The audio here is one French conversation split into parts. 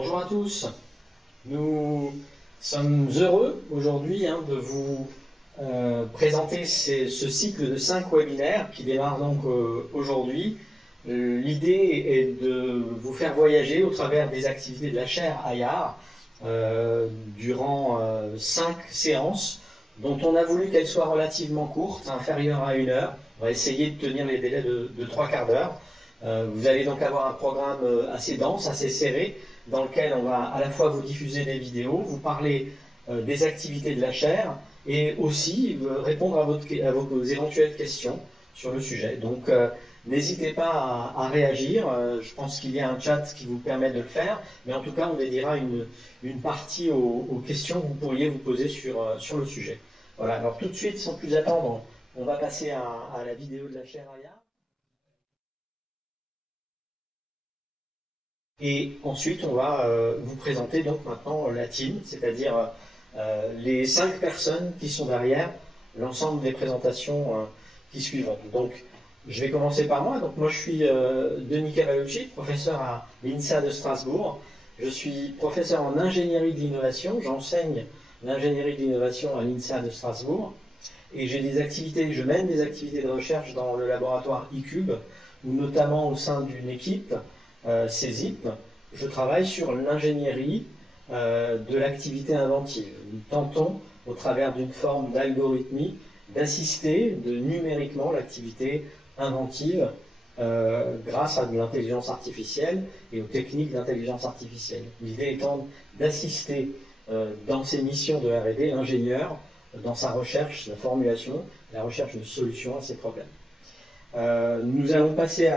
Bonjour à tous, nous sommes heureux aujourd'hui de vous présenter ce cycle de 5 webinaires qui démarre donc aujourd'hui. L'idée est de vous faire voyager au travers des activités de la chaire AIAR durant 5 séances dont on a voulu qu'elles soient relativement courtes, inférieures à 1 heure. On va essayer de tenir les délais de 3/4 d'heure. Vous allez donc avoir un programme assez dense, assez serré, dans lequel on va à la fois vous diffuser des vidéos, vous parler des activités de la chaire et aussi répondre à vos éventuelles questions sur le sujet. Donc n'hésitez pas à réagir, je pense qu'il y a un chat qui vous permet de le faire, mais en tout cas on dédiera une partie aux questions que vous pourriez vous poser sur le sujet. Voilà, alors tout de suite, sans plus attendre, on va passer à la vidéo de la chaire AIAR. Et ensuite, on va vous présenter donc maintenant la team, c'est-à-dire les 5 personnes qui sont derrière l'ensemble des présentations qui suivront. Donc, je vais commencer par moi. Donc, moi, je suis Denis Cavallucci, professeur à l'INSA de Strasbourg. Je suis professeur en ingénierie de l'innovation. J'enseigne l'ingénierie de l'innovation à l'INSA de Strasbourg. Et j'ai je mène des activités de recherche dans le laboratoire ICUBE, ou notamment au sein d'une équipe CESIP, je travaille sur l'ingénierie de l'activité inventive. Nous tentons, au travers d'une forme d'algorithmie, d'assister numériquement l'activité inventive grâce à de l'intelligence artificielle et aux techniques d'intelligence artificielle. L'idée étant d'assister dans ses missions de R&D l'ingénieur dans sa recherche, sa formulation, la recherche de solutions à ses problèmes. Nous allons passer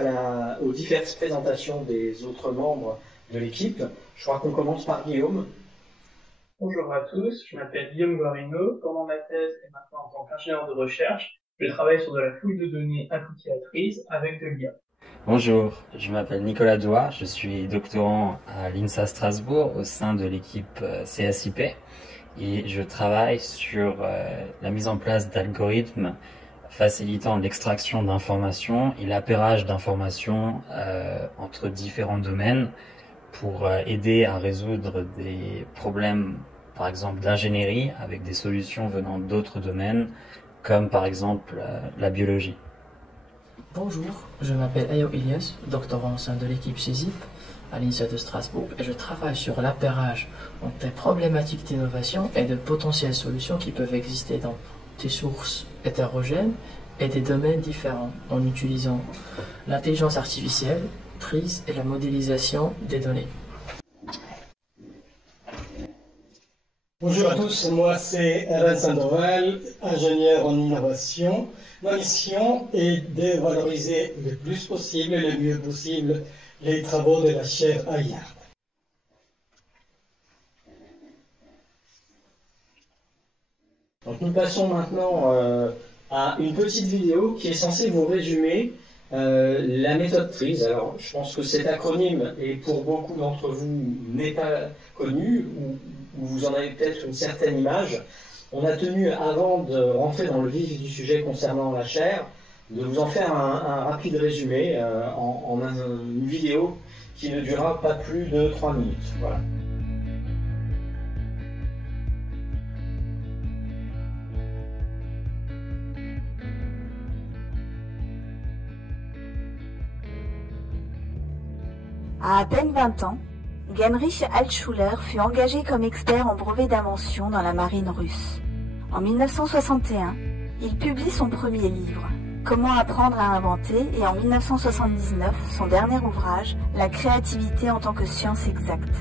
aux diverses présentations des autres membres de l'équipe. Je crois qu'on commence par Guillaume. Bonjour à tous, je m'appelle Guillaume Guarino. Pendant ma thèse et maintenant en tant qu'ingénieur de recherche, je travaille sur de la fouille de données applicatrice avec de l'IA. Bonjour, je m'appelle Nicolas Douard, je suis doctorant à l'INSA Strasbourg au sein de l'équipe CSIP et je travaille sur la mise en place d'algorithmes facilitant l'extraction d'informations et l'appairage d'informations entre différents domaines pour aider à résoudre des problèmes, par exemple d'ingénierie, avec des solutions venant d'autres domaines, comme par exemple la biologie. Bonjour, je m'appelle Ayo Elias, doctorant au sein de l'équipe CESIP à l'INSA de Strasbourg et je travaille sur l'appairage des problématiques d'innovation et de potentielles solutions qui peuvent exister dans des sources hétérogènes et des domaines différents en utilisant l'intelligence artificielle, prise et la modélisation des données. Bonjour à tous, moi c'est Eren Sandoval, ingénieur en innovation. Ma mission est de valoriser le plus possible et le mieux possible les travaux de la chaire AIAR. Donc nous passons maintenant à une petite vidéo qui est censée vous résumer la méthode TRIZ. Alors, je pense que cet acronyme, et pour beaucoup d'entre vous, n'est pas connu, ou vous en avez peut-être une certaine image. On a tenu, avant de rentrer dans le vif du sujet concernant la chaire, de vous en faire un rapide résumé en une vidéo qui ne durera pas plus de 3 minutes. Voilà. À peine 20 ans, Genrich Altschuler fut engagé comme expert en brevet d'invention dans la marine russe. En 1961, il publie son premier livre, Comment apprendre à inventer, et en 1979, son dernier ouvrage, La créativité en tant que science exacte.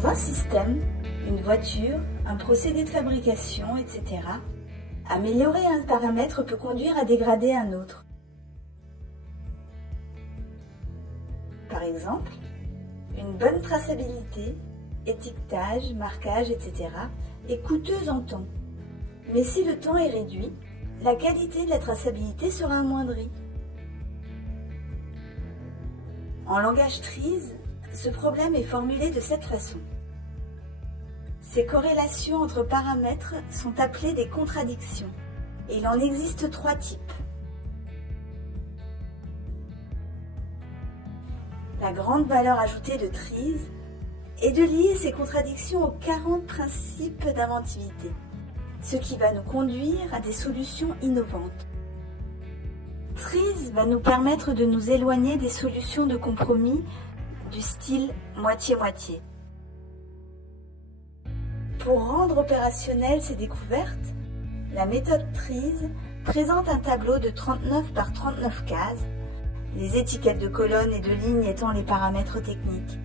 Dans un système, une voiture, un procédé de fabrication, etc., améliorer un paramètre peut conduire à dégrader un autre. Par exemple, une bonne traçabilité, étiquetage, marquage, etc. est coûteuse en temps. Mais si le temps est réduit, la qualité de la traçabilité sera amoindrie. En langage TRIZ, ce problème est formulé de cette façon. Ces corrélations entre paramètres sont appelées des contradictions, et il en existe 3 types. La grande valeur ajoutée de TRIZ est de lier ces contradictions aux 40 principes d'inventivité, ce qui va nous conduire à des solutions innovantes. TRIZ va nous permettre de nous éloigner des solutions de compromis du style moitié-moitié. Pour rendre opérationnelles ces découvertes, la méthode TRIZ présente un tableau de 39 par 39 cases, les étiquettes de colonnes et de lignes étant les paramètres techniques.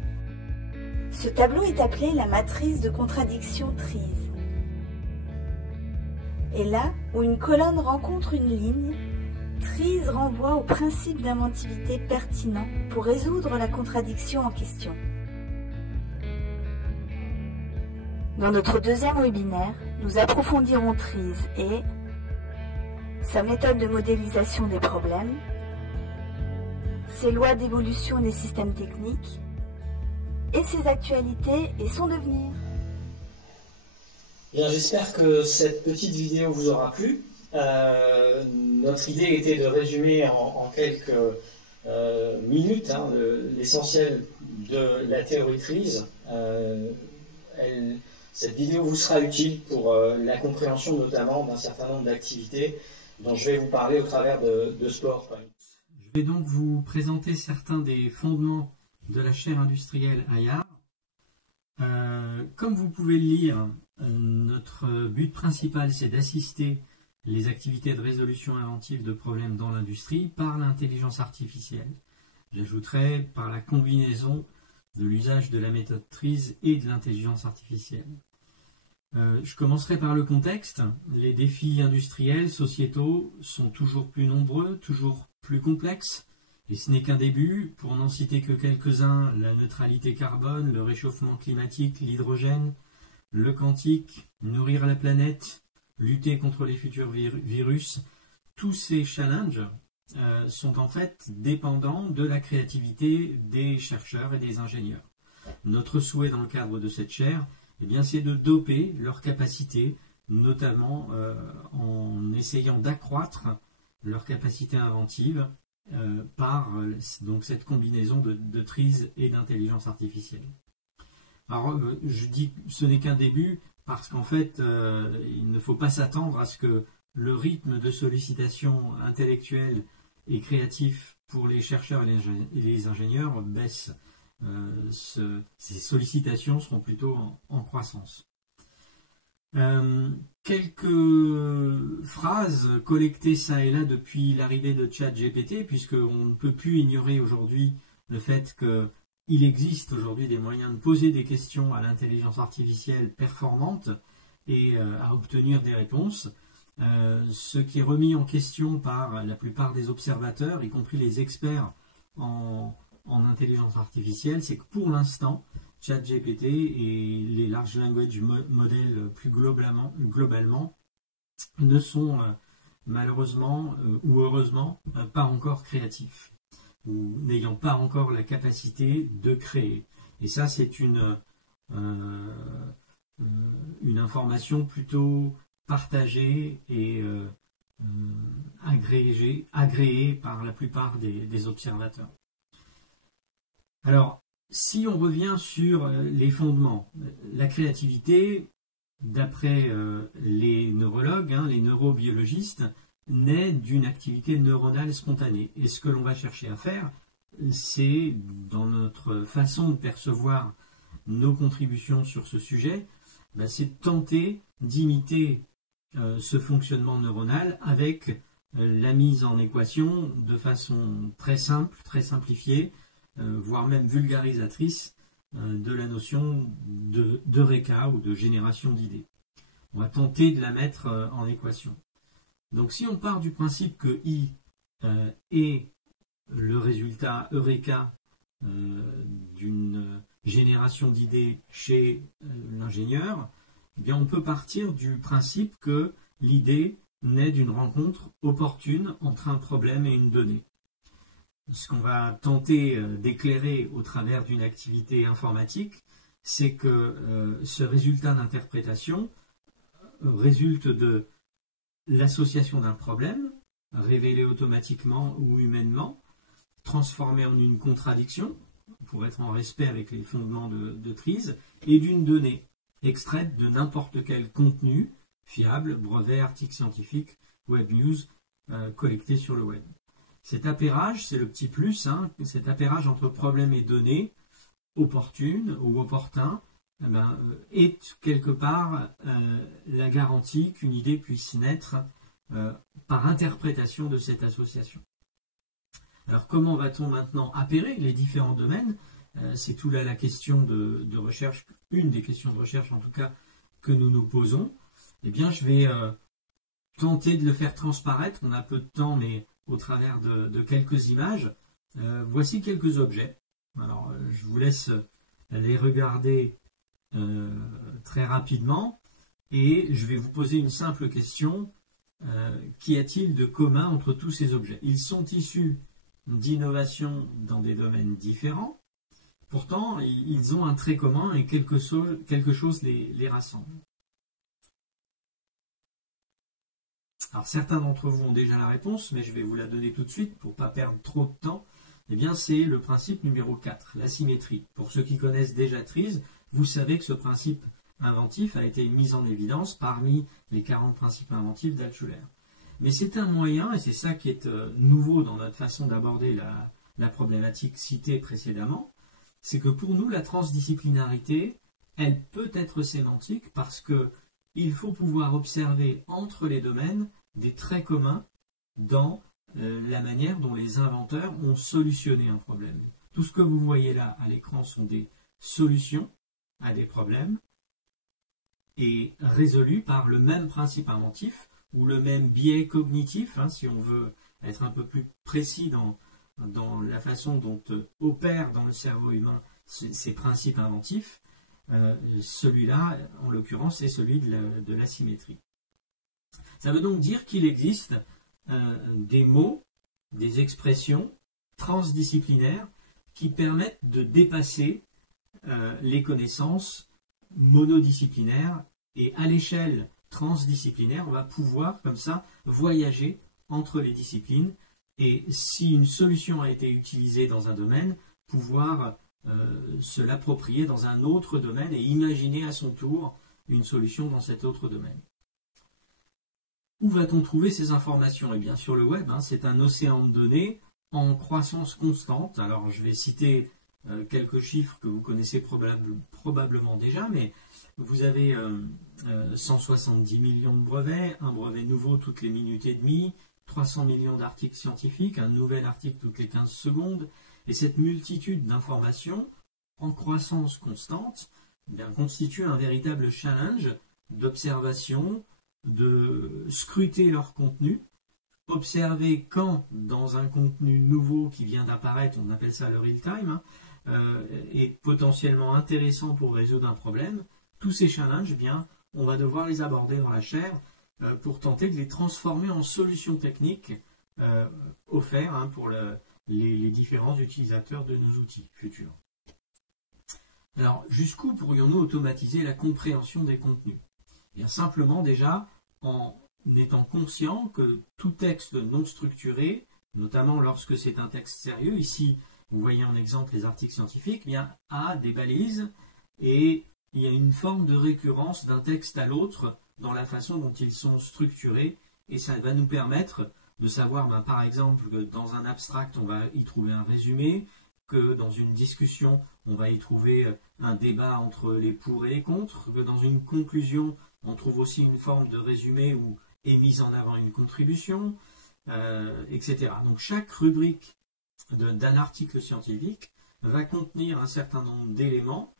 Ce tableau est appelé la matrice de contradiction TRIZ. Et là où une colonne rencontre une ligne, TRIZ renvoie au principe d'inventivité pertinent pour résoudre la contradiction en question. Dans notre deuxième webinaire, nous approfondirons TRIZ et sa méthode de modélisation des problèmes, ses lois d'évolution des systèmes techniques et ses actualités et son devenir. Bien, j'espère que cette petite vidéo vous aura plu. Notre idée était de résumer en quelques minutes l'essentiel de la théorie TRIZ. Cette vidéo vous sera utile pour la compréhension notamment d'un certain nombre d'activités dont je vais vous parler au travers de sport. Je vais donc vous présenter certains des fondements de la chaire industrielle AIAR. Comme vous pouvez le lire, notre but principal, c'est d'assister les activités de résolution inventive de problèmes dans l'industrie par l'intelligence artificielle. J'ajouterai par la combinaison de l'usage de la méthode TRIZ et de l'intelligence artificielle. Je commencerai par le contexte. Les défis industriels, sociétaux sont toujours plus nombreux, toujours plus complexes, et ce n'est qu'un début. Pour n'en citer que quelques-uns, la neutralité carbone, le réchauffement climatique, l'hydrogène, le quantique, nourrir la planète, lutter contre les futurs virus, tous ces challenges sont en fait dépendants de la créativité des chercheurs et des ingénieurs. Notre souhait dans le cadre de cette chaire, c'est de doper leurs capacités, notamment en essayant d'accroître leur capacité inventive par donc cette combinaison de TRIZ et d'intelligence artificielle. Alors, je dis que ce n'est qu'un début parce qu'en fait, il ne faut pas s'attendre à ce que le rythme de sollicitation intellectuelle et créatif pour les chercheurs et les ingénieurs baisse. Ces sollicitations seront plutôt en croissance. Quelques phrases collectées ça et là depuis l'arrivée de ChatGPT, puisqu'on ne peut plus ignorer aujourd'hui le fait qu'il existe aujourd'hui des moyens de poser des questions à l'intelligence artificielle performante et à obtenir des réponses. Ce qui est remis en question par la plupart des observateurs, y compris les experts en intelligence artificielle, c'est que pour l'instant, ChatGPT et les Large Language Models plus globalement ne sont malheureusement ou heureusement pas encore créatifs, ou n'ayant pas encore la capacité de créer. Et ça, c'est une information plutôt partagée et agréée par la plupart des observateurs. Alors, si on revient sur les fondements, la créativité, d'après les neurologues, les neurobiologistes, naît d'une activité neuronale spontanée. Et ce que l'on va chercher à faire, c'est, dans notre façon de percevoir nos contributions sur ce sujet, c'est de tenter d'imiter ce fonctionnement neuronal avec la mise en équation de façon très simple, très simplifiée, voire même vulgarisatrice, de la notion d'Eureka ou de génération d'idées. On va tenter de la mettre en équation. Donc si on part du principe que I est le résultat Eureka d'une génération d'idées chez l'ingénieur, eh bien on peut partir du principe que l'idée naît d'une rencontre opportune entre un problème et une donnée. Ce qu'on va tenter d'éclairer au travers d'une activité informatique, c'est que ce résultat d'interprétation résulte de l'association d'un problème, révélé automatiquement ou humainement, transformé en une contradiction, pour être en respect avec les fondements de Tries, et d'une donnée, extraite de n'importe quel contenu, fiable, brevet, article scientifique, web news, collecté sur le web. Cet appairage, c'est le petit plus, cet appairage entre problème et données, opportune ou opportun, est quelque part la garantie qu'une idée puisse naître par interprétation de cette association. Alors comment va-t-on maintenant appairer les différents domaines? C'est tout là la question de recherche, une des questions de recherche en tout cas que nous nous posons. Eh bien je vais tenter de le faire transparaître, on a peu de temps mais au travers de quelques images. Voici quelques objets. Alors je vous laisse les regarder très rapidement et je vais vous poser une simple question. Qu'y a-t-il de commun entre tous ces objets? Ils sont issus d'innovations dans des domaines différents, pourtant ils ont un trait commun et quelque chose les rassemble. Alors certains d'entre vous ont déjà la réponse, mais je vais vous la donner tout de suite pour ne pas perdre trop de temps. Eh bien c'est le principe numéro 4, la symétrie. Pour ceux qui connaissent déjà Tries, vous savez que ce principe inventif a été mis en évidence parmi les 40 principes inventifs d'Altshuler. Mais c'est un moyen, et c'est ça qui est nouveau dans notre façon d'aborder la problématique citée précédemment, c'est que pour nous, la transdisciplinarité, elle peut être sémantique parce qu'il faut pouvoir observer entre les domaines des traits communs dans la manière dont les inventeurs ont solutionné un problème. Tout ce que vous voyez là à l'écran sont des solutions à des problèmes et résolus par le même principe inventif ou le même biais cognitif, si on veut être un peu plus précis dans la façon dont opèrent dans le cerveau humain ces principes inventifs. Celui-là, en l'occurrence, c'est celui de la symétrie. Ça veut donc dire qu'il existe des mots, des expressions transdisciplinaires qui permettent de dépasser les connaissances monodisciplinaires et à l'échelle transdisciplinaire, on va pouvoir comme ça voyager entre les disciplines et si une solution a été utilisée dans un domaine, pouvoir se l'approprier dans un autre domaine et imaginer à son tour une solution dans cet autre domaine. Où va-t-on trouver ces informations? Eh bien sur le web, c'est un océan de données en croissance constante. Alors je vais citer quelques chiffres que vous connaissez probablement déjà, mais vous avez 170 millions de brevets, un brevet nouveau toutes les minutes et demie, 300 millions d'articles scientifiques, un nouvel article toutes les 15 secondes, et cette multitude d'informations en croissance constante constitue un véritable challenge d'observation, de scruter leur contenu, observer quand dans un contenu nouveau qui vient d'apparaître, on appelle ça le real time, est potentiellement intéressant pour résoudre un problème. Tous ces challenges, on va devoir les aborder dans la chaire pour tenter de les transformer en solutions techniques offertes pour les différents utilisateurs de nos outils futurs. Alors, jusqu'où pourrions-nous automatiser la compréhension des contenus? Bien simplement déjà en étant conscient que tout texte non structuré, notamment lorsque c'est un texte sérieux, ici vous voyez en exemple les articles scientifiques, a des balises et il y a une forme de récurrence d'un texte à l'autre dans la façon dont ils sont structurés et ça va nous permettre de savoir par exemple que dans un abstract on va y trouver un résumé, que dans une discussion on va y trouver un débat entre les pour et les contre, que dans une conclusion on trouve aussi une forme de résumé où est mise en avant une contribution, etc. Donc chaque rubrique d'un article scientifique va contenir un certain nombre d'éléments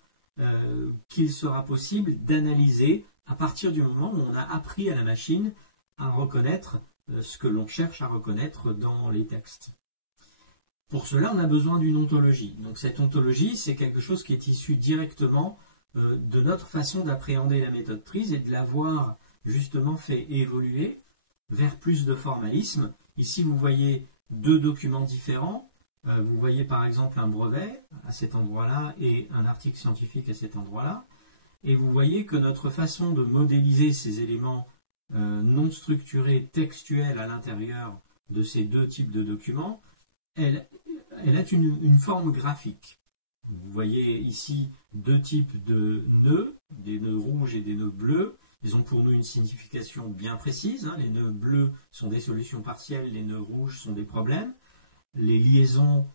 qu'il sera possible d'analyser à partir du moment où on a appris à la machine à reconnaître ce que l'on cherche à reconnaître dans les textes. Pour cela, on a besoin d'une ontologie. Donc cette ontologie, c'est quelque chose qui est issu directement de notre façon d'appréhender la méthode TRIZ et de l'avoir justement fait évoluer vers plus de formalisme. Ici, vous voyez deux documents différents. Vous voyez par exemple un brevet à cet endroit-là et un article scientifique à cet endroit-là. Et vous voyez que notre façon de modéliser ces éléments non structurés, textuels à l'intérieur de ces deux types de documents, elle a une forme graphique. Vous voyez ici deux types de nœuds, des nœuds rouges et des nœuds bleus. Ils ont pour nous une signification bien précise. Les nœuds bleus sont des solutions partielles, les nœuds rouges sont des problèmes. Les liaisons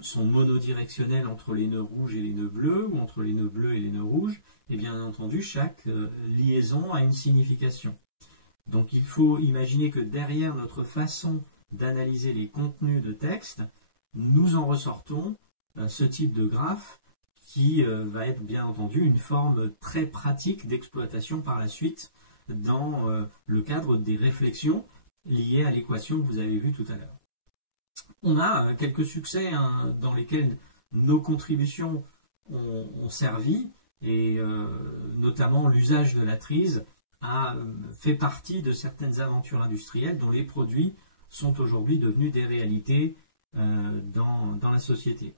sont monodirectionnelles entre les nœuds rouges et les nœuds bleus, ou entre les nœuds bleus et les nœuds rouges. Et bien entendu, chaque liaison a une signification. Donc il faut imaginer que derrière notre façon d'analyser les contenus de texte, nous en ressortons ce type de graphe qui va être bien entendu une forme très pratique d'exploitation par la suite dans le cadre des réflexions liées à l'équation que vous avez vue tout à l'heure. On a quelques succès dans lesquels nos contributions ont servi et notamment l'usage de la TRIZ a fait partie de certaines aventures industrielles dont les produits sont aujourd'hui devenus des réalités dans la société.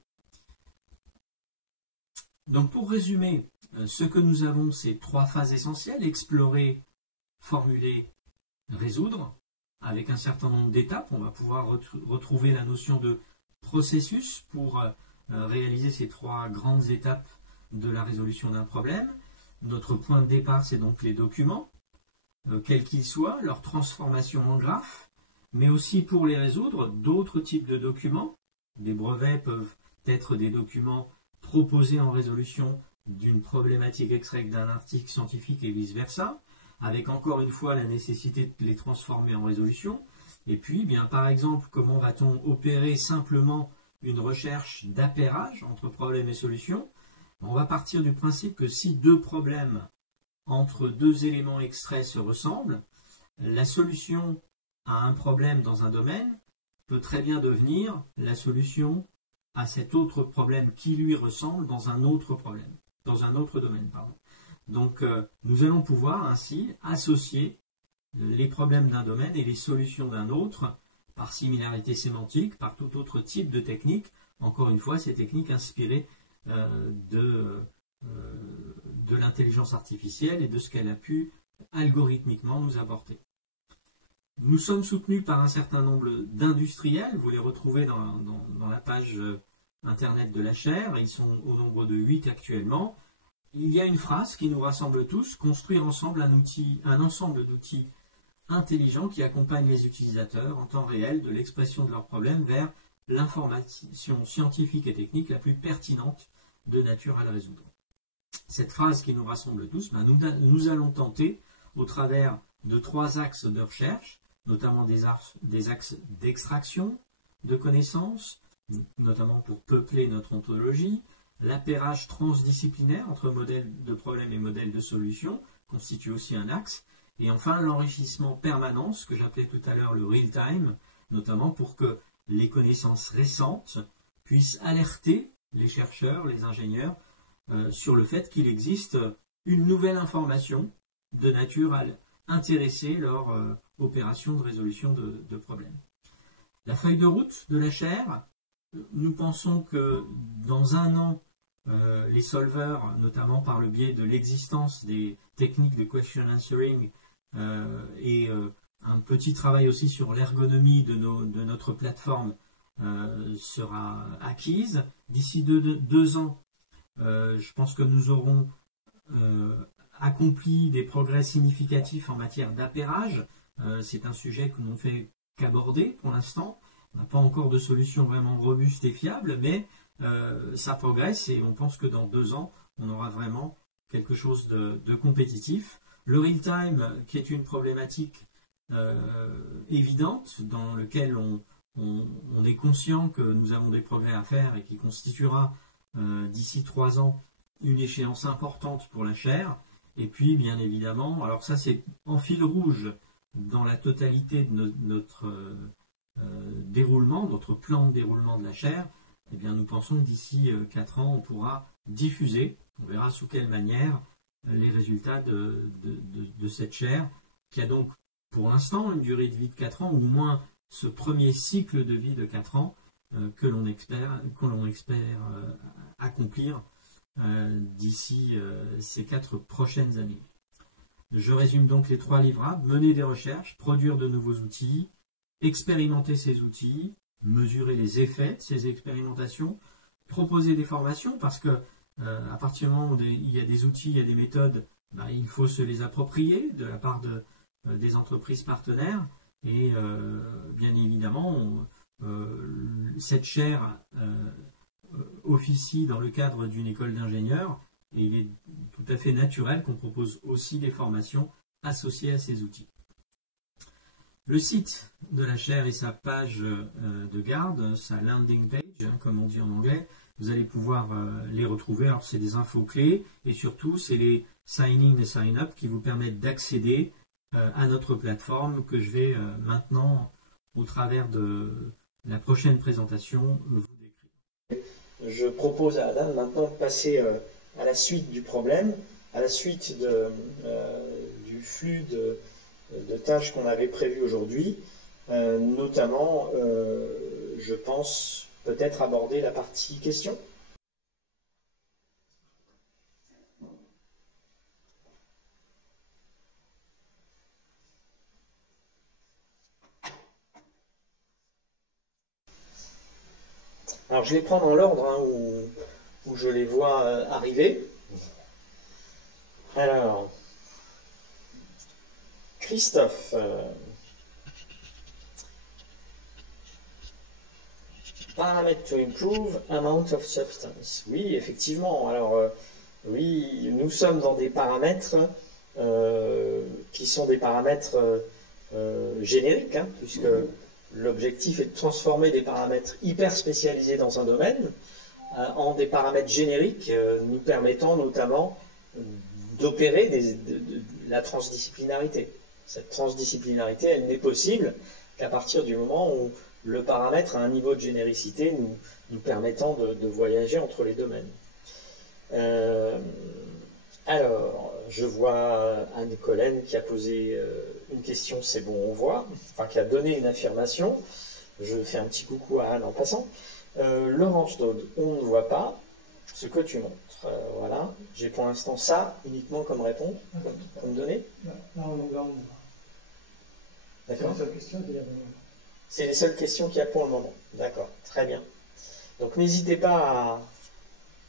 Donc pour résumer, ce que nous avons, c'est trois phases essentielles: explorer, formuler, résoudre, avec un certain nombre d'étapes. On va pouvoir retrouver la notion de processus pour réaliser ces trois grandes étapes de la résolution d'un problème. Notre point de départ, c'est donc les documents, quels qu'ils soient, leur transformation en graphe, mais aussi pour les résoudre, d'autres types de documents. Des brevets peuvent être des documents proposés en résolution d'une problématique extraite d'un article scientifique et vice-versa, avec encore une fois la nécessité de les transformer en résolution. Et puis, bien, par exemple, comment va-t-on opérer simplement une recherche d'appairage entre problème et solution? On va partir du principe que si deux problèmes entre deux éléments extraits se ressemblent, la solution à un problème dans un domaine peut très bien devenir la solution à cet autre problème qui lui ressemble dans un autre problème, dans un autre domaine, pardon. Donc nous allons pouvoir ainsi associer les problèmes d'un domaine et les solutions d'un autre par similarité sémantique, par tout autre type de technique. Encore une fois, ces techniques inspirées de l'intelligence artificielle et de ce qu'elle a pu algorithmiquement nous apporter. Nous sommes soutenus par un certain nombre d'industriels, vous les retrouvez dans la page internet de la chaire, ils sont au nombre de 8 actuellement. Il y a une phrase qui nous rassemble tous: construire ensemble un ensemble d'outils intelligents qui accompagnent les utilisateurs en temps réel de l'expression de leurs problèmes vers l'information scientifique et technique la plus pertinente de nature à le résoudre. Cette phrase qui nous rassemble tous, nous allons tenter, au travers de 3 axes de recherche, notamment des axes d'extraction de connaissances, notamment pour peupler notre ontologie, l'appairage transdisciplinaire entre modèles de problèmes et modèles de solutions constitue aussi un axe, et enfin l'enrichissement permanent, ce que j'appelais tout à l'heure le real-time, notamment pour que les connaissances récentes puissent alerter les chercheurs, les ingénieurs, sur le fait qu'il existe une nouvelle information de nature à intéresser leur opération de résolution de problèmes. La feuille de route de la chaire, nous pensons que dans un an, les solveurs, notamment par le biais de l'existence des techniques de question answering et un petit travail aussi sur l'ergonomie de notre plateforme sera acquise. D'ici 2 ans, je pense que nous aurons accompli des progrès significatifs en matière d'appairage. C'est un sujet que l'on ne fait qu'aborder pour l'instant. On n'a pas encore de solution vraiment robuste et fiable, mais ça progresse et on pense que dans 2 ans, on aura vraiment quelque chose de compétitif. Le real-time, qui est une problématique évidente, dans laquelle on est conscient que nous avons des progrès à faire et qui constituera d'ici 3 ans une échéance importante pour la chaire. Et puis, bien évidemment, alors ça c'est en fil rouge dans la totalité de notre déroulement, notre plan de déroulement de la chaire. Eh bien, nous pensons que d'ici 4 ans, on pourra diffuser, on verra sous quelle manière, les résultats de cette chaire, qui a donc pour l'instant une durée de vie de 4 ans, ou au moins ce premier cycle de vie de 4 ans que l'on espère accomplir d'ici ces 4 prochaines années. Je résume donc les 3 livrables: mener des recherches, produire de nouveaux outils, expérimenter ces outils, mesurer les effets de ces expérimentations, proposer des formations, parce que à partir du moment où il y a des outils, il y a des méthodes, il faut se les approprier de la part des entreprises partenaires. Et bien évidemment, cette chaire officie dans le cadre d'une école d'ingénieurs, et il est tout à fait naturel qu'on propose aussi des formations associées à ces outils. Le site de la chaire et sa page de garde, sa landing page, comme on dit en anglais, vous allez pouvoir les retrouver. Alors c'est des infos clés, et surtout c'est les sign-in et sign-up qui vous permettent d'accéder à notre plateforme, que je vais maintenant, au travers de la prochaine présentation, vous décrire. Je propose à Adam maintenant de passer à la suite du problème, à la suite du flux de tâches qu'on avait prévues aujourd'hui, notamment, je pense, peut-être aborder la partie questions. Alors je les prends dans l'ordre où je les vois arriver. Alors, Christophe, paramètres to improve amount of substance. Oui, effectivement. Alors, oui, nous sommes dans des paramètres qui sont des paramètres génériques, puisque l'objectif est de transformer des paramètres hyper spécialisés dans un domaine en des paramètres génériques nous permettant notamment d'opérer de la transdisciplinarité. Cette transdisciplinarité, elle n'est possible qu'à partir du moment où le paramètre a un niveau de généricité nous permettant de voyager entre les domaines. Alors, je vois Anne Collen qui a posé une question, c'est bon, on voit, enfin qui a donné une affirmation. Je fais un petit coucou à Anne en passant. Laurence Dode, on ne voit pas ce que tu montres. Voilà, j'ai pour l'instant ça uniquement comme réponse, comme donnée. Là, on voit. D'accord. C'est les seules questions qu'il y a. C'est les seules questions qu'il y a pour le moment. D'accord, très bien. Donc n'hésitez pas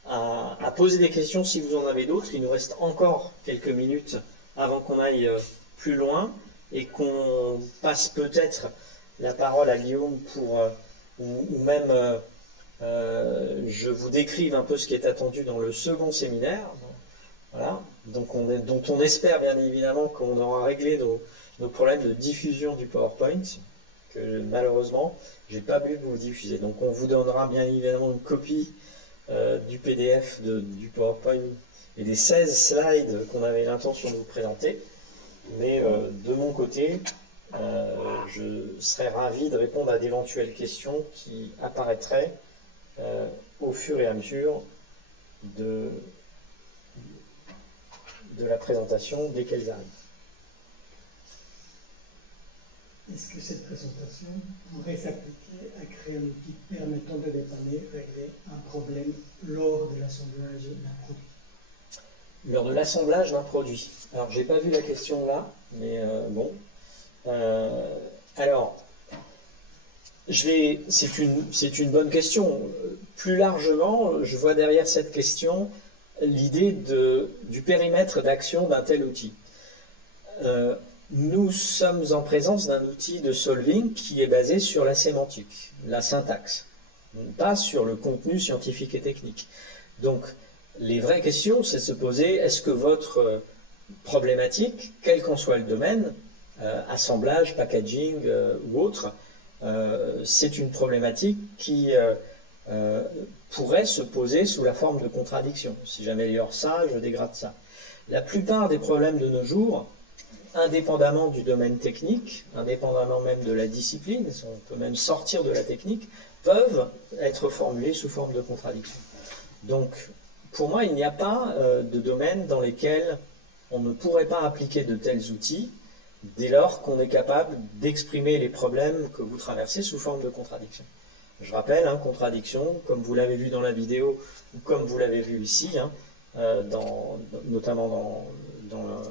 à poser des questions si vous en avez d'autres. Il nous reste encore quelques minutes avant qu'on aille plus loin et qu'on passe peut-être la parole à Guillaume pour, ou même je vous décrive un peu ce qui est attendu dans le second séminaire. Voilà. Donc dont on espère bien évidemment qu'on aura réglé nos problèmes de diffusion du PowerPoint, que malheureusement, je n'ai pas pu vous diffuser. Donc on vous donnera bien évidemment une copie du PDF du PowerPoint et des 16 slides qu'on avait l'intention de vous présenter. Mais de mon côté, je serais ravi de répondre à d'éventuelles questions qui apparaîtraient au fur et à mesure de la présentation dès qu'elles arrivent. Est-ce que cette présentation pourrait s'appliquer à créer un outil permettant de dépanner, régler un problème lors de l'assemblage d'un produit? Lors de l'assemblage d'un produit. Alors, j'ai pas vu la question là, mais bon. Alors, c'est une bonne question. Plus largement, je vois derrière cette question l'idée du périmètre d'action d'un tel outil. Nous sommes en présence d'un outil de solving qui est basé sur la sémantique, la syntaxe, pas sur le contenu scientifique et technique. Donc, les vraies questions, c'est de se poser, est-ce que votre problématique, quel qu'en soit le domaine, assemblage, packaging ou autre, c'est une problématique qui pourrait se poser sous la forme de contradiction. Si j'améliore ça, je dégrade ça. La plupart des problèmes de nos jours, indépendamment du domaine technique, indépendamment même de la discipline, on peut même sortir de la technique, peuvent être formulés sous forme de contradiction. Donc, pour moi, il n'y a pas de domaine dans lesquels on ne pourrait pas appliquer de tels outils dès lors qu'on est capable d'exprimer les problèmes que vous traversez sous forme de contradiction. Je rappelle, contradiction, comme vous l'avez vu dans la vidéo, ou comme vous l'avez vu ici, notamment dans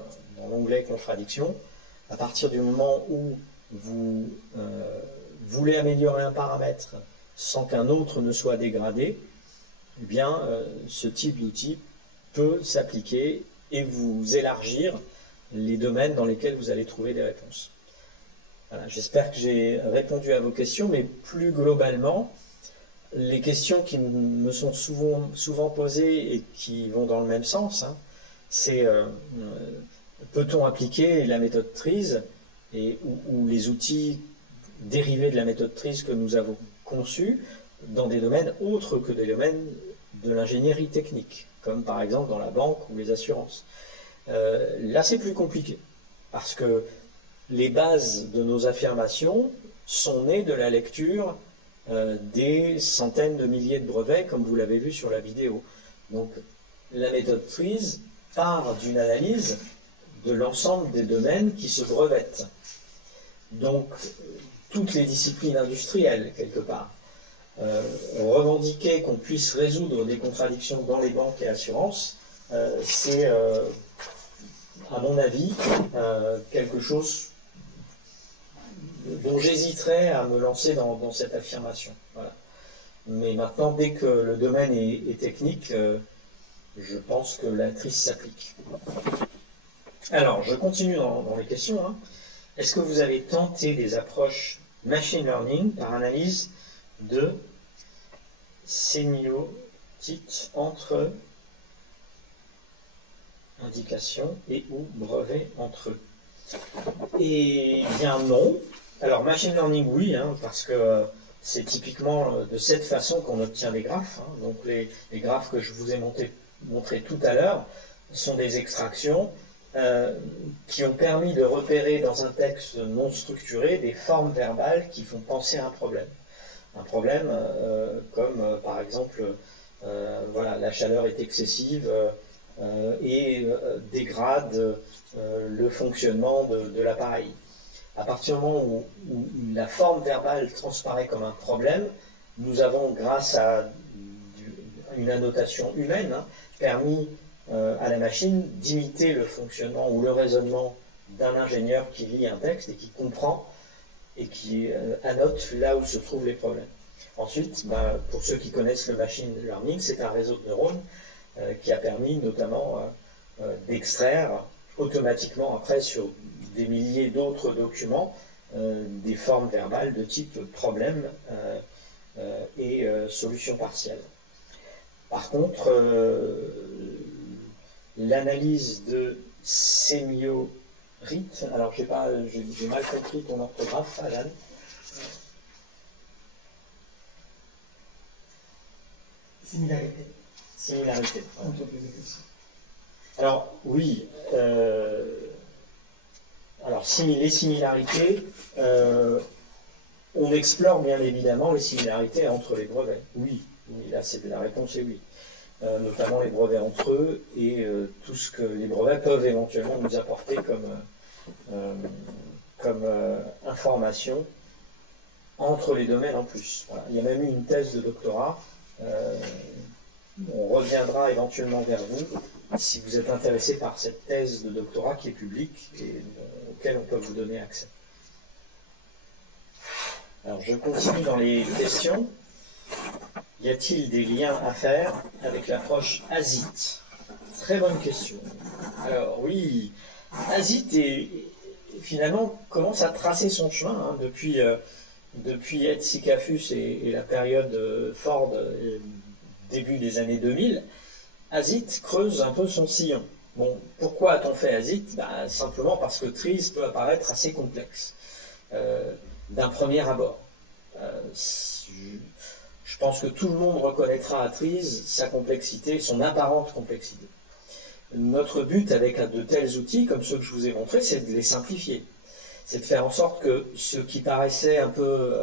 l'onglet contradiction, à partir du moment où vous voulez améliorer un paramètre sans qu'un autre ne soit dégradé, eh bien, ce type d'outil peut s'appliquer et vous élargir les domaines dans lesquels vous allez trouver des réponses. Voilà, j'espère que j'ai répondu à vos questions, mais plus globalement, les questions qui me sont souvent posées et qui vont dans le même sens, c'est peut-on appliquer la méthode TRIZ ou les outils dérivés de la méthode TRIZ que nous avons conçus dans des domaines autres que des domaines de l'ingénierie technique, comme par exemple dans la banque ou les assurances. Là, c'est plus compliqué, parce que les bases de nos affirmations sont nées de la lecture des centaines de milliers de brevets, comme vous l'avez vu sur la vidéo. Donc, la méthode TRIZ part d'une analyse de l'ensemble des domaines qui se brevettent. Donc, toutes les disciplines industrielles, quelque part. Revendiquer qu'on puisse résoudre des contradictions dans les banques et assurances, c'est, à mon avis, quelque chose dont j'hésiterais à me lancer dans cette affirmation. Voilà. Mais maintenant, dès que le domaine est technique, je pense que la TRIZ s'applique. Alors, je continue dans les questions. Est-ce que vous avez tenté des approches machine learning par analyse de sémiotiques entre indications et ou brevets entre eux? Eh bien non. Alors machine learning oui, parce que c'est typiquement de cette façon qu'on obtient des graphes. Donc les graphes que je vous ai montrés tout à l'heure sont des extractions qui ont permis de repérer dans un texte non structuré des formes verbales qui font penser à un problème. Un problème comme par exemple voilà, la chaleur est excessive et dégrade le fonctionnement de l'appareil. À partir du moment où la forme verbale transparaît comme un problème, nous avons, grâce à une annotation humaine, permis à la machine d'imiter le fonctionnement ou le raisonnement d'un ingénieur qui lit un texte et qui comprend et qui annote là où se trouvent les problèmes. Ensuite, pour ceux qui connaissent le machine learning, c'est un réseau de neurones qui a permis notamment d'extraire automatiquement après sur des milliers d'autres documents des formes verbales de type problème et solution partielle. Par contre, l'analyse de sémiotiques, alors j'ai mal compris ton orthographe, Alan. Similarité. Similarité. Alors oui, alors les similarités, on explore bien évidemment les similarités entre les brevets. Oui, là la réponse est oui. Notamment les brevets entre eux et tout ce que les brevets peuvent éventuellement nous apporter comme information entre les domaines en plus. Voilà. Il y a même eu une thèse de doctorat. On reviendra éventuellement vers vous si vous êtes intéressé par cette thèse de doctorat qui est publique et auquel on peut vous donner accès. Alors je continue dans les questions. Y a-t-il des liens à faire avec l'approche ASIT? Très bonne question. Alors oui, ASIT finalement commence à tracer son chemin depuis Ed Sikafus et la période Ford, début des années 2000. ASIT creuse un peu son sillon. Bon, pourquoi a-t-on fait ASIT? Simplement parce que TRIZ peut apparaître assez complexe d'un premier abord. je pense que tout le monde reconnaîtra à TRIZ sa complexité, son apparente complexité. Notre but avec de tels outils, comme ceux que je vous ai montrés, c'est de les simplifier. C'est de faire en sorte que ce qui paraissait un peu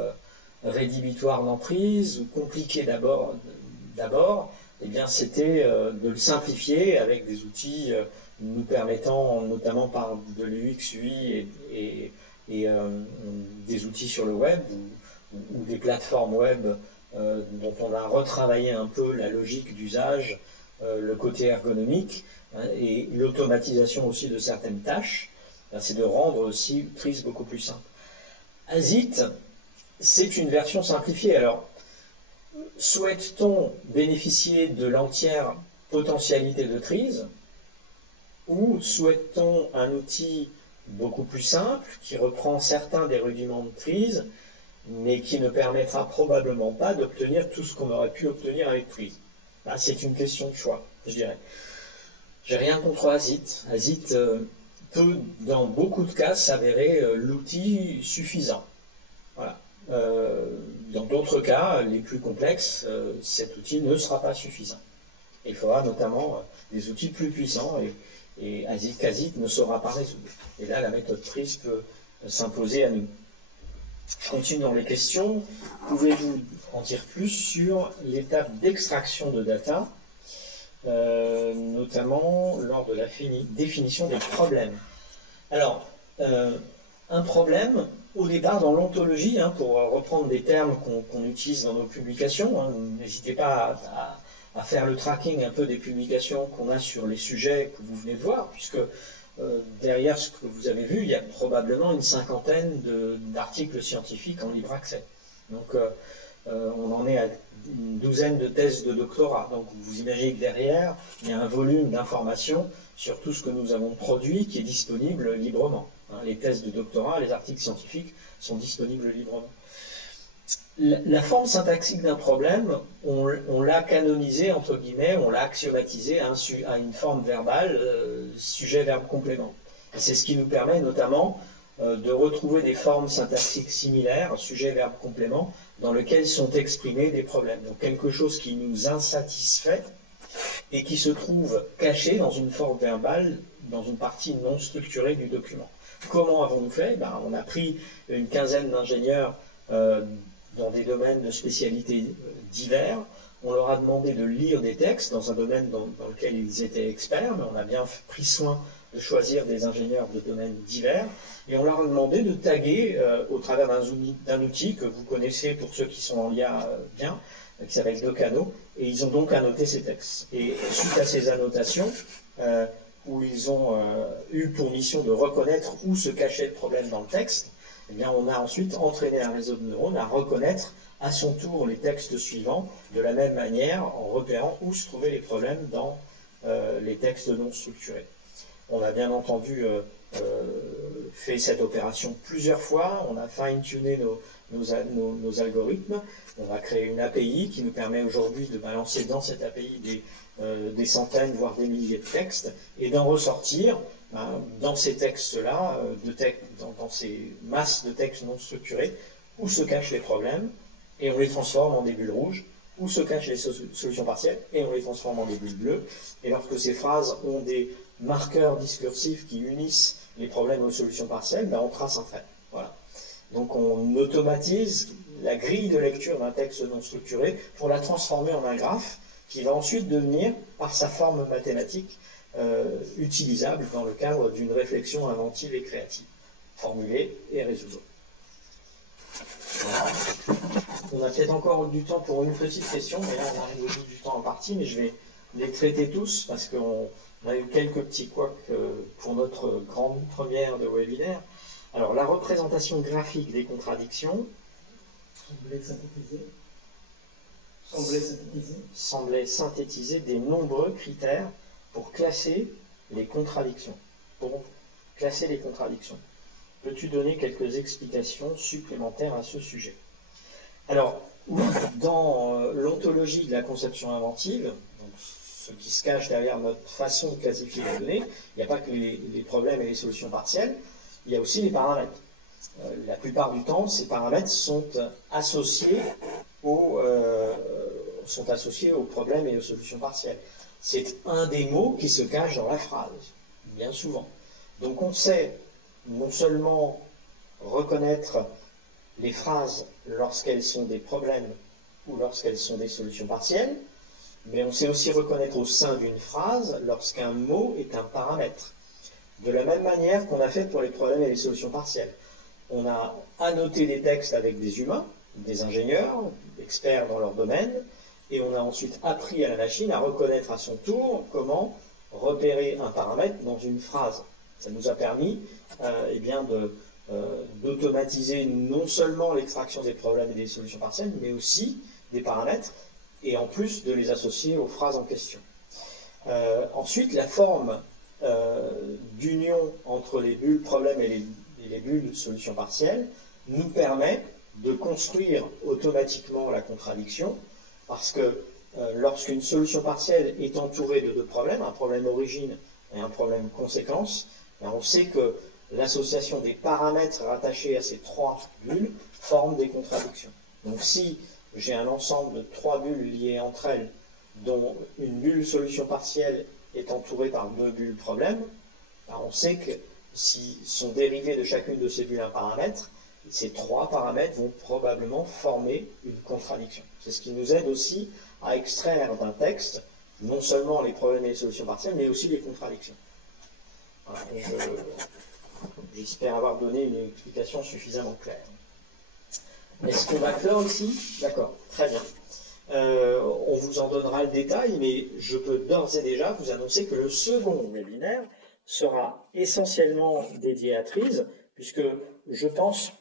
rédhibitoire dans TRIZ, ou compliqué d'abord, eh bien c'était de le simplifier avec des outils nous permettant, notamment par de l'UX, UI et des outils sur le web ou des plateformes web dont on a retravaillé un peu la logique d'usage, le côté ergonomique et l'automatisation aussi de certaines tâches. C'est de rendre aussi TRIZ beaucoup plus simple. ASIT, c'est une version simplifiée. Alors, souhaite-t-on bénéficier de l'entière potentialité de TRIZ ou souhaite-t-on un outil beaucoup plus simple qui reprend certains des rudiments de TRIZ mais qui ne permettra probablement pas d'obtenir tout ce qu'on aurait pu obtenir avec TRIZ? C'est une question de choix, je dirais. J'ai rien contre ASIT. ASIT peut, dans beaucoup de cas, s'avérer l'outil suffisant. Voilà. Dans d'autres cas, les plus complexes, cet outil ne sera pas suffisant. Il faudra notamment des outils plus puissants et ASIT ne saura pas résoudre. Et là, la méthode TRIZ peut s'imposer à nous. Je continue dans les questions. Pouvez-vous en dire plus sur l'étape d'extraction de data, notamment lors de la définition des problèmes? Alors, un problème, au départ dans l'ontologie, pour reprendre des termes qu'on utilise dans nos publications, n'hésitez pas à faire le tracking un peu des publications qu'on a sur les sujets que vous venez de voir, puisque derrière ce que vous avez vu, il y a probablement une cinquantaine d'articles scientifiques en libre accès. Donc on en est à une douzaine de thèses de doctorat. Donc vous imaginez que derrière, il y a un volume d'informations sur tout ce que nous avons produit qui est disponible librement. Les thèses de doctorat, les articles scientifiques sont disponibles librement. La forme syntaxique d'un problème, on l'a canonisé, entre guillemets, on l'a axiomatisé à une forme verbale, sujet-verbe-complément. C'est ce qui nous permet notamment de retrouver des formes syntaxiques similaires, sujet-verbe-complément, dans lesquelles sont exprimés des problèmes. Donc quelque chose qui nous insatisfait et qui se trouve caché dans une forme verbale, dans une partie non structurée du document. Comment avons-nous fait? On a pris une quinzaine d'ingénieurs dans des domaines de spécialité divers. On leur a demandé de lire des textes dans un domaine dans lequel ils étaient experts, mais on a bien pris soin de choisir des ingénieurs de domaines divers, et on leur a demandé de taguer au travers d'un outil que vous connaissez pour ceux qui sont en lien bien, qui s'appelle Docano, et ils ont donc annoté ces textes. Et suite à ces annotations, où ils ont eu pour mission de reconnaître où se cachait le problème dans le texte, eh bien, on a ensuite entraîné un réseau de neurones à reconnaître à son tour les textes suivants de la même manière en repérant où se trouvaient les problèmes dans les textes non structurés. On a bien entendu fait cette opération plusieurs fois, on a fine-tuné nos algorithmes, on a créé une API qui nous permet aujourd'hui de balancer dans cette API des centaines, voire des milliers de textes, et d'en ressortir dans ces textes-là, dans ces masses de textes non structurés, où se cachent les problèmes, et on les transforme en des bulles rouges, où se cachent les solutions partielles, et on les transforme en des bulles bleues. Et lorsque ces phrases ont des marqueurs discursifs qui unissent les problèmes aux solutions partielles, on trace un trait. Voilà. Donc on automatise la grille de lecture d'un texte non structuré pour la transformer en un graphe qui va ensuite devenir, par sa forme mathématique, utilisable dans le cadre d'une réflexion inventive et créative, formulée et résoudre. Voilà. On a peut-être encore du temps pour une petite question, mais là on arrive au bout du temps en partie, mais je vais les traiter tous parce qu'on a eu quelques petits couacs pour notre grande première de webinaire. Alors la représentation graphique des contradictions semblait synthétiser des nombreux critères pour classer les contradictions. Peux-tu donner quelques explications supplémentaires à ce sujet? Alors, oui, dans l'ontologie de la conception inventive, donc ce qui se cache derrière notre façon de classifier les données, il n'y a pas que les problèmes et les solutions partielles, il y a aussi les paramètres. La plupart du temps, ces paramètres sont associés sont associés aux problèmes et aux solutions partielles. C'est un des mots qui se cache dans la phrase, bien souvent. Donc on sait non seulement reconnaître les phrases lorsqu'elles sont des problèmes ou lorsqu'elles sont des solutions partielles, mais on sait aussi reconnaître au sein d'une phrase lorsqu'un mot est un paramètre. De la même manière qu'on a fait pour les problèmes et les solutions partielles. On a annoté des textes avec des humains, des ingénieurs, experts dans leur domaine, et on a ensuite appris à la machine à reconnaître à son tour comment repérer un paramètre dans une phrase. Ça nous a permis d'automatiser non seulement l'extraction des problèmes et des solutions partielles, mais aussi des paramètres, et en plus de les associer aux phrases en question. Ensuite, la forme d'union entre les bulles problèmes et les bulles solutions partielles nous permet de construire automatiquement la contradiction, parce que lorsqu'une solution partielle est entourée de deux problèmes, un problème origine et un problème conséquence, on sait que l'association des paramètres rattachés à ces trois bulles forme des contradictions. Donc si j'ai un ensemble de trois bulles liées entre elles, dont une bulle solution partielle est entourée par deux bulles problèmes, on sait que si sont dérivés de chacune de ces bulles un paramètre, ces trois paramètres vont probablement former une contradiction. C'est ce qui nous aide aussi à extraire d'un texte non seulement les problèmes et les solutions partielles, mais aussi les contradictions. Voilà, j'espère avoir donné une explication suffisamment claire. Est-ce qu'on va clore ici? D'accord, très bien. On vous en donnera le détail, mais je peux d'ores et déjà vous annoncer que le second webinaire sera essentiellement dédié à TRIZ, puisque je pense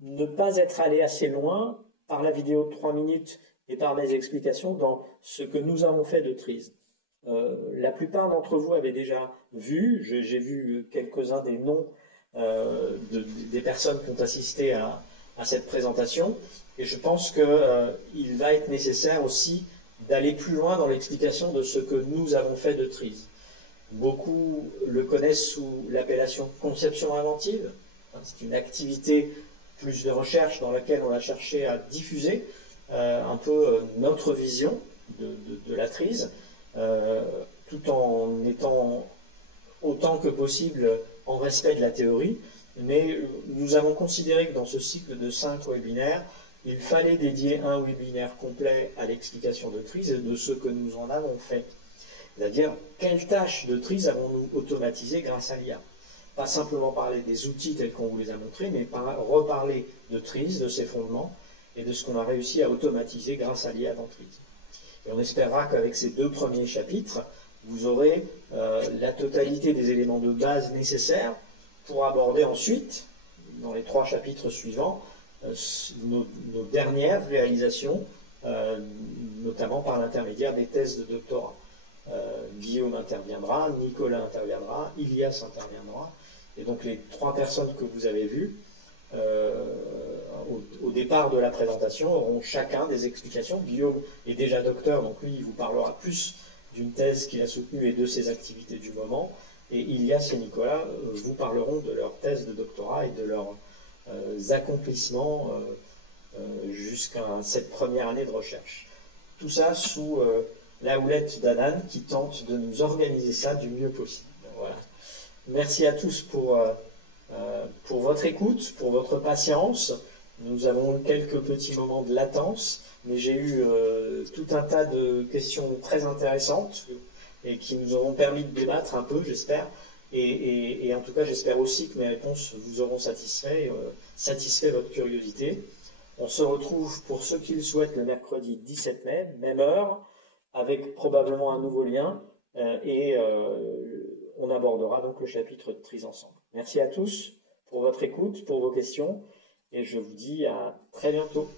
ne pas être allé assez loin par la vidéo de 3 minutes et par mes explications dans ce que nous avons fait de TRIZ. La plupart d'entre vous avaient déjà vu, j'ai vu quelques-uns des noms des personnes qui ont assisté à cette présentation, et je pense qu'il va être nécessaire aussi d'aller plus loin dans l'explication de ce que nous avons fait de TRIZ. Beaucoup le connaissent sous l'appellation conception inventive. C'est une activité plus de recherche dans laquelle on a cherché à diffuser un peu notre vision de la TRIZ, tout en étant autant que possible en respect de la théorie. Mais nous avons considéré que dans ce cycle de 5 webinaires, il fallait dédier un webinaire complet à l'explication de TRIZ et de ce que nous en avons fait. C'est-à-dire, quelles tâches de TRIZ avons-nous automatisées grâce à l'IA? Pas simplement parler des outils tels qu'on vous les a montrés, mais reparler de TRIZ, de ses fondements, et de ce qu'on a réussi à automatiser grâce à l'IA dans TRIZ. Et on espérera qu'avec ces 2 premiers chapitres, vous aurez la totalité des éléments de base nécessaires pour aborder ensuite, dans les 3 chapitres suivants, nos dernières réalisations, notamment par l'intermédiaire des thèses de doctorat. Guillaume interviendra, Nicolas interviendra, Ilias interviendra, et donc les 3 personnes que vous avez vues au départ de la présentation auront chacun des explications. Guillaume est déjà docteur, donc lui il vous parlera plus d'une thèse qu'il a soutenue et de ses activités du moment, et Ilias et Nicolas vous parleront de leur thèse de doctorat et de leurs accomplissements jusqu'à cette première année de recherche. Tout ça sous la houlette d'Anan qui tente de nous organiser ça du mieux possible. Voilà. Merci à tous pour votre écoute, pour votre patience. Nous avons quelques petits moments de latence, mais j'ai eu tout un tas de questions très intéressantes et qui nous auront permis de débattre un peu, j'espère. Et en tout cas, j'espère aussi que mes réponses vous auront satisfait votre curiosité. On se retrouve pour ceux qui le souhaitent le mercredi 17 mai, même heure, avec probablement un nouveau lien, et on abordera donc le chapitre de TRIZ ensemble. Merci à tous pour votre écoute, pour vos questions, et je vous dis à très bientôt.